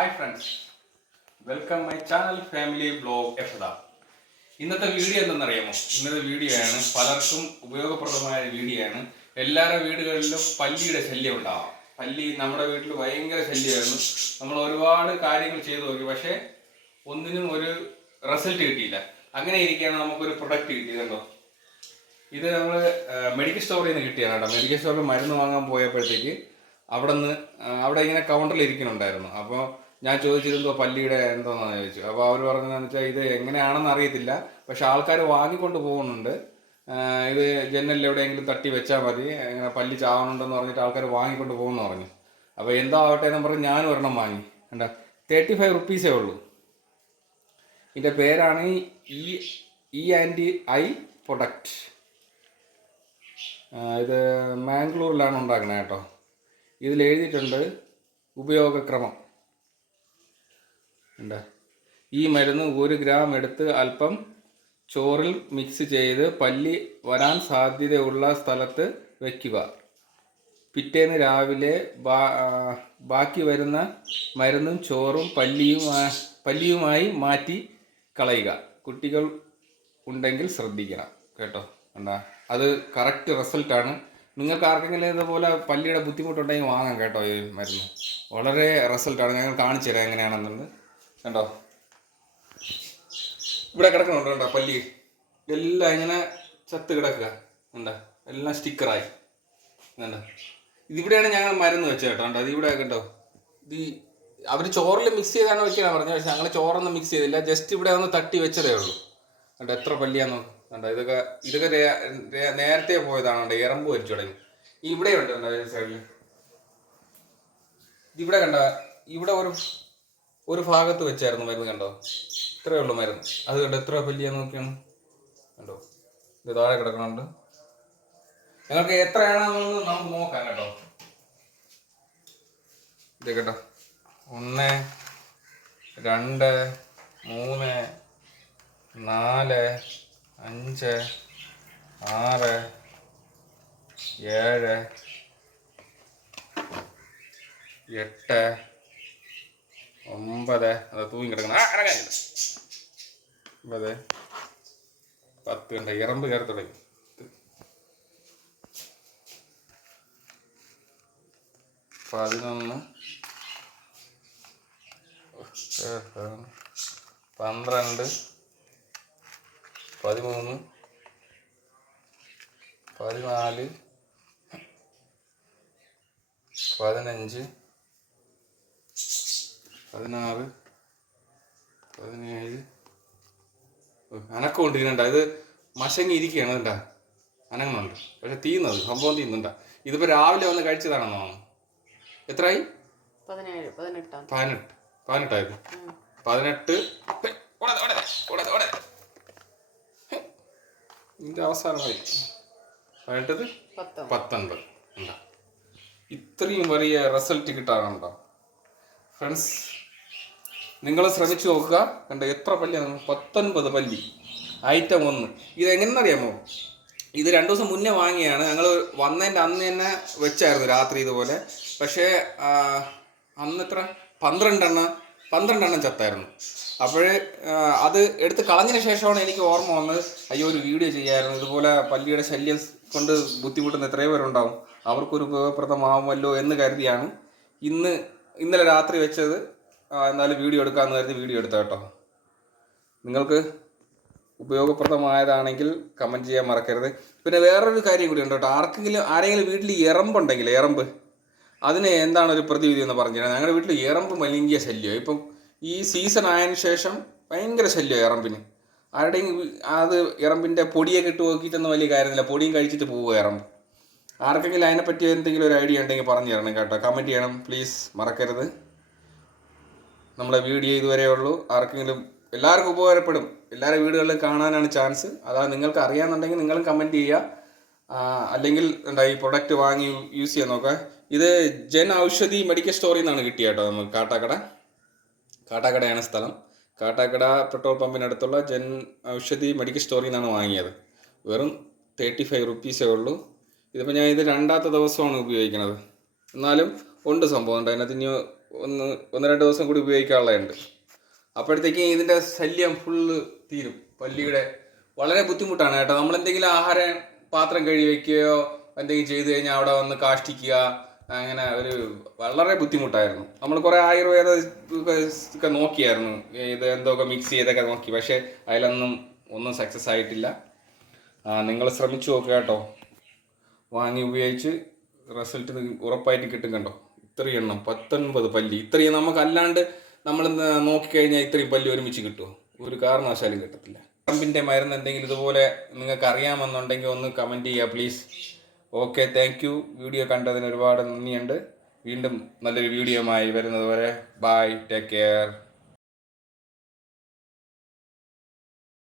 Hi friends, welcome my channel family blog എഫ്ദ. ഇന്നത്തെ video എന്തെന്നറിയാമോ? ഇന്നത്തെ വീഡിയോ ആണ് പലർക്കും ഉപയോഗപ്രദമായ വീഡിയോ ആണ്. എല്ലാവരുടെ വീടുകളിലും പല്ലിയുടെ ശല്യം ഉണ്ടാവാം. പല്ലി നമ്മുടെ വീട്ടിൽ ഭയങ്കര ശല്യമായിരുന്നു. നമ്മൾ ഒരുപാട് കാര്യങ്ങൾ ചെയ്തു നോക്കി, പക്ഷേ ഒന്നിനും ഒരു റിസൾട്ട് കിട്ടിയില്ല. അങ്ങനെ ഇരിക്കുകയാണ് നമുക്കൊരു പ്രൊഡക്റ്റ് കിട്ടിയത്. കണ്ടോ, ഇത് നമ്മൾ മെഡിക്കൽ സ്റ്റോറിൽ നിന്ന് കിട്ടിയാണ് കേട്ടോ. മെഡിക്കൽ സ്റ്റോറിൽ മരുന്ന് വാങ്ങാൻ പോയപ്പോഴത്തേക്ക് അവിടെ ഇങ്ങനെ കൗണ്ടറിൽ ഇരിക്കുന്നുണ്ടായിരുന്നു. അപ്പോൾ ഞാൻ ചോദിച്ചിരുന്നോ പല്ലിയുടെ എന്താണെന്ന് ചോദിച്ചു. അപ്പോൾ അവർ പറഞ്ഞതെന്ന് വെച്ചാൽ ഇത് എങ്ങനെയാണെന്ന് അറിയത്തില്ല, പക്ഷെ ആൾക്കാർ വാങ്ങിക്കൊണ്ട് പോകുന്നുണ്ട്. ഇത് ജനലിൽ എവിടെയെങ്കിലും തട്ടി വെച്ചാൽ മതി, ഇങ്ങനെ പല്ലി ചാവണുണ്ടെന്ന് പറഞ്ഞിട്ട് ആൾക്കാർ വാങ്ങിക്കൊണ്ട് പോകുമെന്ന് പറഞ്ഞു. അപ്പോൾ എന്തോ ആവട്ടെ എന്ന് പറഞ്ഞ് ഞാനും ഒരെണ്ണം വാങ്ങി. കണ്ട, 35 റുപ്പീസേ ഉള്ളൂ. ഇതിൻ്റെ പേരാണ് E&I പ്രൊഡക്റ്റ്. ഇത് മാംഗ്ലൂരിലാണ് ഉണ്ടാക്കുന്നത് കേട്ടോ. ഇതിൽ എഴുതിയിട്ടുണ്ട് ഉപയോഗക്രമം. ഉണ്ട്. ഈ മരുന്ന് 1 ഗ്രാം എടുത്ത് അല്പം ചോറിൽ മിക്സ് ചെയ്ത് പല്ലി വരാൻ സാധ്യതയുള്ള സ്ഥലത്ത് വയ്ക്കുക. പിറ്റേന്ന് രാവിലെ ബാക്കി വരുന്ന മരുന്നും ചോറും പല്ലിയുമായി മാറ്റി കളയുക. കുട്ടികൾ ഉണ്ടെങ്കിൽ ശ്രദ്ധിക്കണം കേട്ടോ. കണ്ടാ, അത് കറക്റ്റ് റിസൾട്ടാണ്. നിങ്ങൾക്ക് ആർക്കെങ്കിലും ഇതുപോലെ പല്ലിയുടെ ബുദ്ധിമുട്ടുണ്ടെങ്കിൽ വാങ്ങാം കേട്ടോ. ഈ മരുന്ന് വളരെ റിസൾട്ടാണ്. ഞങ്ങൾ കാണിച്ചു തരാം എങ്ങനെയാണെന്നുണ്ട്. കണ്ടോ, ഇവിടെ കിടക്കുന്നുണ്ട്. കണ്ടോ, പല്ലി എല്ലാം ഇങ്ങനെ ചത്ത് കിടക്കുക. കണ്ടോ, എല്ലാം സ്റ്റിക്കറായി. കണ്ടോ, ഇതിവിടെയാണ് ഞങ്ങൾ മരുന്ന് വെച്ചത് കേട്ടോ. കണ്ടോ, ഇതിവിടെ കണ്ടോ. ഇത് അവർ ചോറിൽ മിക്സ് ചെയ്താണ് വെക്കാനാണ് പറഞ്ഞത്, പക്ഷെ ഞങ്ങൾ ചോറൊന്നും മിക്സ് ചെയ്തില്ല. ജസ്റ്റ് ഇവിടെ ഒന്ന് തട്ടി വെച്ചതേ ഉള്ളൂ. കണ്ടോ, എത്ര പല്ലിയാന്ന് കണ്ടോ. ഇതൊക്കെ നേരത്തെ പോയതാണ്. കണ്ടോ, എറമ്പ് വലിച്ചു തുടങ്ങി. ഇവിടെ ഉണ്ട് കണ്ടോ സൈഡിൽ. ഇവിടെ കണ്ട, ഇവിടെ ഒരു ഭാഗത്ത് വെച്ചായിരുന്നു മരുന്ന്. കണ്ടോ, ഇത്രയേ ഉള്ളൂ മരുന്ന്. അത് കണ്ടോ, എത്ര പല്ലിയാന്ന് നോക്കിയാണ്. കണ്ടോ, ഇത് താഴെ കിടക്കണുണ്ട്. നിങ്ങൾക്ക് എത്രയാണെന്ന് നമുക്ക് നോക്കാം കേട്ടോ. ഇത് കേട്ടോ, 1 2 3 4 5 6 7 8 9 അത് തൂങ്ങി കിടക്കണം. 9 10 കണ്ട ഇറമ്പ് കയറി തുടങ്ങി. 11 12 13 14 15 16 17 അനക്കം കൊണ്ടിരിക്കണ്ട. ഇത് മശങ്ങി ഇരിക്കുകയാണ്. കണ്ടാ, അനങ്ങുന്നുണ്ട്, പക്ഷെ തീയുന്നത് സംഭവം തീയുന്നുണ്ടാ. ഇതിപ്പോൾ രാവിലെ വന്ന് കഴിച്ചതാണെന്ന് തോന്നുന്നു. എത്രയായി? 18 18 ഇതിൻ്റെ അവസാനമായി 18 19 ഉണ്ടോ. ഇത്രയും വലിയ റിസൾട്ട് കിട്ടാറുണ്ടോ ഫ്രണ്ട്സ്? നിങ്ങൾ ശ്രമിച്ചു നോക്കുക. കണ്ടോ, എത്ര പല്ലിയാണ്? 19 പല്ലി, ഐറ്റം 1. ഇതെങ്ങനെയെന്നറിയാമോ? ഇത് 2 ദിവസം മുന്നേ വാങ്ങിയാണ്. ഞങ്ങൾ വന്നതിൻ്റെ അന്ന് തന്നെ വെച്ചായിരുന്നു രാത്രി ഇതുപോലെ. പക്ഷേ അന്ന് എത്ര 12 എണ്ണം ചത്തായിരുന്നു. അപ്പോഴേ അത് എടുത്ത് കളഞ്ഞതിന് ശേഷമാണ് എനിക്ക് ഓർമ്മ വന്നത്, അയ്യോ ഒരു വീഡിയോ ചെയ്യായിരുന്നു. ഇതുപോലെ പല്ലിയുടെ ശല്യം കൊണ്ട് ബുദ്ധിമുട്ടുന്ന എത്രയോ പേരുണ്ടാവും, അവർക്കൊരു ഉപയോഗപ്രദമാവുമല്ലോ എന്ന് കരുതിയാണ് ഇന്നലെ രാത്രി വെച്ചത്. എന്നാലും വീഡിയോ എടുക്കാമെന്ന് കരുതി വീഡിയോ എടുത്ത കേട്ടോ. നിങ്ങൾക്ക് ഉപയോഗപ്രദമായതാണെങ്കിൽ കമൻറ്റ് ചെയ്യാൻ മറക്കരുത്. പിന്നെ വേറൊരു കാര്യം കൂടി ഉണ്ട് കേട്ടോ. ആരെങ്കിലും വീട്ടിൽ എറമ്പുണ്ടെങ്കിൽ, എറമ്പ് അതിന് എന്താണ് ഒരു പ്രതിവിധി എന്ന് പറഞ്ഞു തരാം. ഞങ്ങളുടെ വീട്ടിൽ എറമ്പ് വലിയ ശല്യം. ഇപ്പം ഈ സീസൺ ആയതിനു ശേഷം ഭയങ്കര ശല്യം എറമ്പിന്. ആരുടെയും അത് എറമ്പിൻ്റെ പൊടിയൊക്കെ ഇട്ട് നോക്കിയിട്ടൊന്നും വലിയ കാര്യമില്ല, പൊടിയും കഴിച്ചിട്ട് പോവുക എറമ്പ്. ആർക്കെങ്കിലും അതിനെപ്പറ്റി എന്തെങ്കിലും ഒരു ഐഡിയ ഉണ്ടെങ്കിൽ പറഞ്ഞു തരണം കേട്ടോ. കമൻറ്റ് ചെയ്യണം പ്ലീസ്, മറക്കരുത്. നമ്മളെ വീഡിയോ ഇതുവരെ ഉള്ളൂ. എല്ലാവർക്കും ഉപകാരപ്പെടും. എല്ലാവരുടെ വീടുകളിലും കാണാനാണ് ചാൻസ്. അതാ നിങ്ങൾക്ക് അറിയാമെന്നുണ്ടെങ്കിൽ നിങ്ങളും കമൻറ്റ് ചെയ്യുക. അല്ലെങ്കിൽ എന്താ ഈ പ്രൊഡക്റ്റ് വാങ്ങി യൂസ് ചെയ്യാൻ നോക്കുക. ഇത് ജൻ ഔഷധി മെഡിക്കൽ സ്റ്റോറിൽ നിന്നാണ് കിട്ടിയ കേട്ടോ. നമുക്ക് കാട്ടാക്കടയാണ് സ്ഥലം. കാട്ടാക്കട പെട്രോൾ പമ്പിനടുത്തുള്ള ജൻ ഔഷധി മെഡിക്കൽ സ്റ്റോറിൽ നിന്നാണ് വാങ്ങിയത്. വെറും 35 റുപ്പീസേ ഉള്ളൂ. ഇതിപ്പോൾ ഞാൻ ഇത് 2ാമത്തെ ദിവസമാണ് ഉപയോഗിക്കുന്നത്. എന്നാലും ഉണ്ട് സംഭവം ഉണ്ട്. അതിനകത്ത് ഇനി ഒന്ന് രണ്ട് ദിവസം കൂടി ഉപയോഗിക്കാനുള്ളതുണ്ട്. അപ്പോഴത്തേക്കും ഇതിൻ്റെ ശല്യം ഫുള്ള് തീരും. പല്ലിയുടെ വളരെ ബുദ്ധിമുട്ടാണ് കേട്ടോ. നമ്മളെന്തെങ്കിലും ആഹാരം പാത്രം കഴുകി വയ്ക്കുകയോ എന്തെങ്കിലും ചെയ്തു കഴിഞ്ഞാൽ അവിടെ വന്ന് കാഷ്ടിക്കുക, അങ്ങനെ ഒരു വളരെ ബുദ്ധിമുട്ടായിരുന്നു. നമ്മൾ കുറേ ആയുർവേദ ഒക്കെ നോക്കിയായിരുന്നു, ഇത് എന്തൊക്കെ മിക്സ് ചെയ്തൊക്കെ നോക്കി, പക്ഷേ ഒന്നും സക്സസ് ആയിട്ടില്ല. നിങ്ങൾ ശ്രമിച്ചു നോക്കുക കേട്ടോ. വാങ്ങി ഉപയോഗിച്ച് റിസൾട്ട് ഉറപ്പായിട്ട് കിട്ടും. കണ്ടോ, ഇത്രയും എണ്ണം 19 പല്ലി. ഇത്രയും നമുക്ക് അല്ലാണ്ട് നമ്മൾ നോക്കിക്കഴിഞ്ഞാൽ ഇത്രയും പല്ലി ഒരുമിച്ച് കിട്ടുമോ? ഒരു കാരണവശാലും കിട്ടത്തില്ല. പറമ്പിൻ്റെ മരുന്ന് എന്തെങ്കിലും ഇതുപോലെ നിങ്ങൾക്ക് അറിയാമെന്നുണ്ടെങ്കിൽ ഒന്ന് കമൻറ്റ് ചെയ്യുക please. Okay, thank you. Video കണ്ടതിന് ഒരുപാട് നന്ദിയുണ്ട്. വീണ്ടും നല്ലൊരു വീഡിയോയുമായി വരുന്നത് വരെ ബൈ, ടേക്ക് കെയർ.